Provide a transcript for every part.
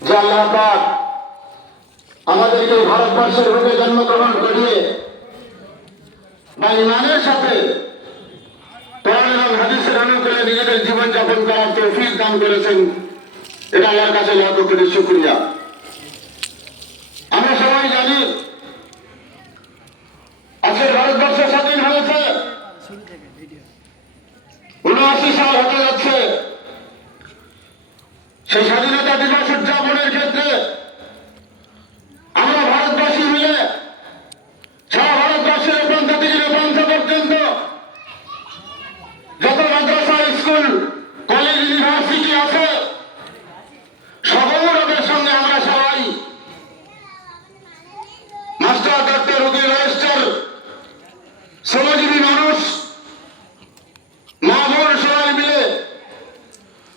যে আল্লাহ পাক আমাদেরকে ভারতবর্ষের রূপে জন্মগ্রহণ করিয়ে বা ইমানের সাথে কোরআন এবং হাদিসের অনুকূলে নিজেদের জীবনযাপন করার তৌফিক দান করেছেন, এটা আল্লাহর কাছে লক্ষ করে শুক্রিয়া আমরা সবাই জানি আজকে ভারতবর্ষ স্বাধীন হয়েছে উনআশি সাল হতে যাচ্ছে সেই স্বাধীনতা দিবস উদযাপনের ক্ষেত্রে আমরা ভারতবাসী মিলে সারা ভারতবর্ষের এ প্রান্ত থেকে এ প্রান্ত পর্যন্ত যত মাদ্রাসা স্কুল কলেজ ইউনিভার্সিটি আছে। সকলের সঙ্গে আমরা সবাই মাস্টার ডাক্তার রোগী রেজিস্টার শ্রমজীবী মানুষ মা বোন সবাই মিলে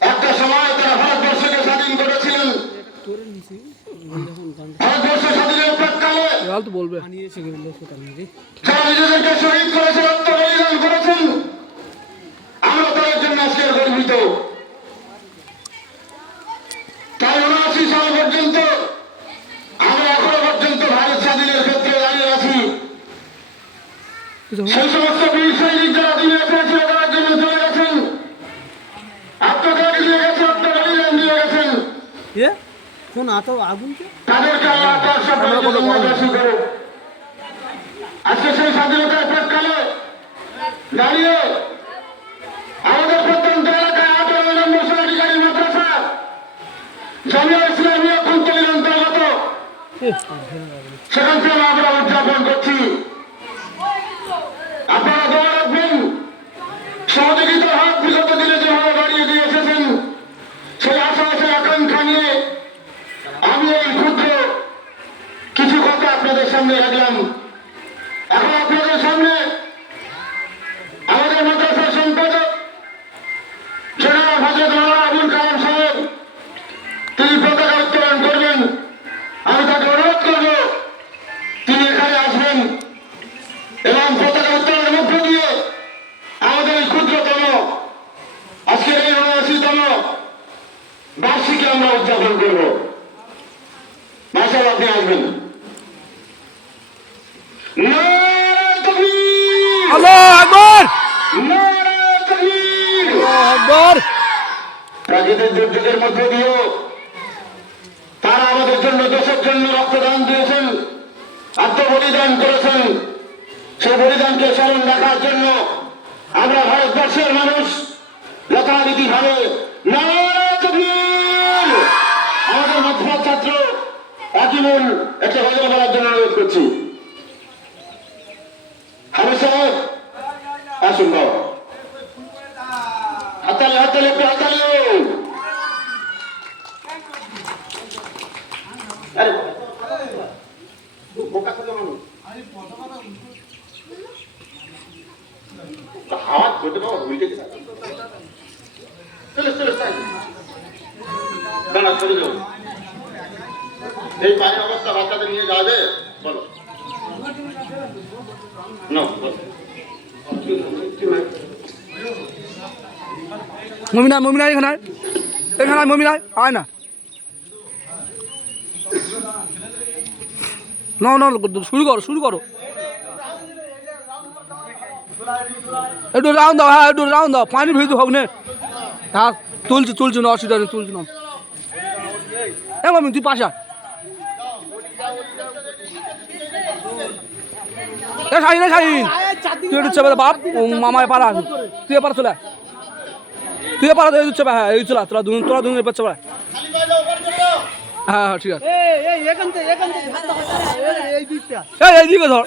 একটা সময় তারা ভারতবর্ষকে স্বাধীন করেছিলেন। ভারতবর্ষ স্বাধীনের যারা নিজেদেরকে শহীদ করেছেন আত্মবলিদান করেছেন আমরা তাদের জন্য আজকে গর্বিত তাই উনআশি সাল পর্যন্ত আমরা এখনও পর্যন্ত ভারত স্বাধীনের ক্ষেত্রে দাঁড়িয়ে আছি। সেই সমস্ত বীর সৈনিক যারা দিনে এসেছিল তারা জন্য চলে গেছেন। আত্মত্যাগ দিয়ে গেছে আত্মবলিদান দিয়ে গেছেন। এ? শোন এত আগুন কে? তাদেরকে আল্লাহ তার সকলকে আজকে সেই স্বাধীনতার প্রাককালে দাঁড়িয়ে সেখান আমরা উদযাপন করছি। আপনারা দোয়া রাখবেন। সহযোগিতার হাত বিগত দিনে যেভাবে বাড়িয়ে দিয়ে এসেছেন, সেই আশা আছে আকাঙ্ক্ষা নিয়ে আমি এই ক্ষুদ্র কিছু কথা আপনাদের সামনে রাখলাম। এখন আপনাদের সামনে আমাদের মাদ্রাসার সম্পাদক, জনাব হজরত করব। মাসাল আপনি আসবেন। প্রাকৃতিক দুর্যোগের মধ্যে দিয়েও তারা আমাদের জন্য দেশের জন্য রক্তদান দিয়েছেন আত্মবলিদান করেছেন। সেই বলিদানকে স্মরণ রাখার জন্য আমরা ভারতবর্ষের মানুষ যথারীতি ভাবে আকিমুল একটা গজল বলার জন্য অনুরোধ করছি। হামিদ সাহেব, আসুন হাতালে হাতালে হাতালে দাঁড়া চলে যাও। এই অবস্থা বাচ্চাদের নিয়ে বলো। মমিনা মমিনা, এখানে। এখানে মমিনা। আয় না। না না শুরু করো শুরু করো। একটু রাউন্ড দাও হ্যাঁ একটু রাউন্ড দাও। পানি ভিজতে হোক নে। হ্যাঁ তুলছি তুলছি না অসুবিধা নেই তুলছি না এ, মামি, তুই পাশা এ শাহিন এ শাহিন। তুই একটু চেপে বাপ। মামায় পারা তুই এবার চলে আয়। তুই পারা এই চেপে। হ্যাঁ এই চলা তোরা দুজন তোরা দুজন চেপে হ্যাঁ হ্যাঁ ঠিক আছে। এই এইদিকে ধর।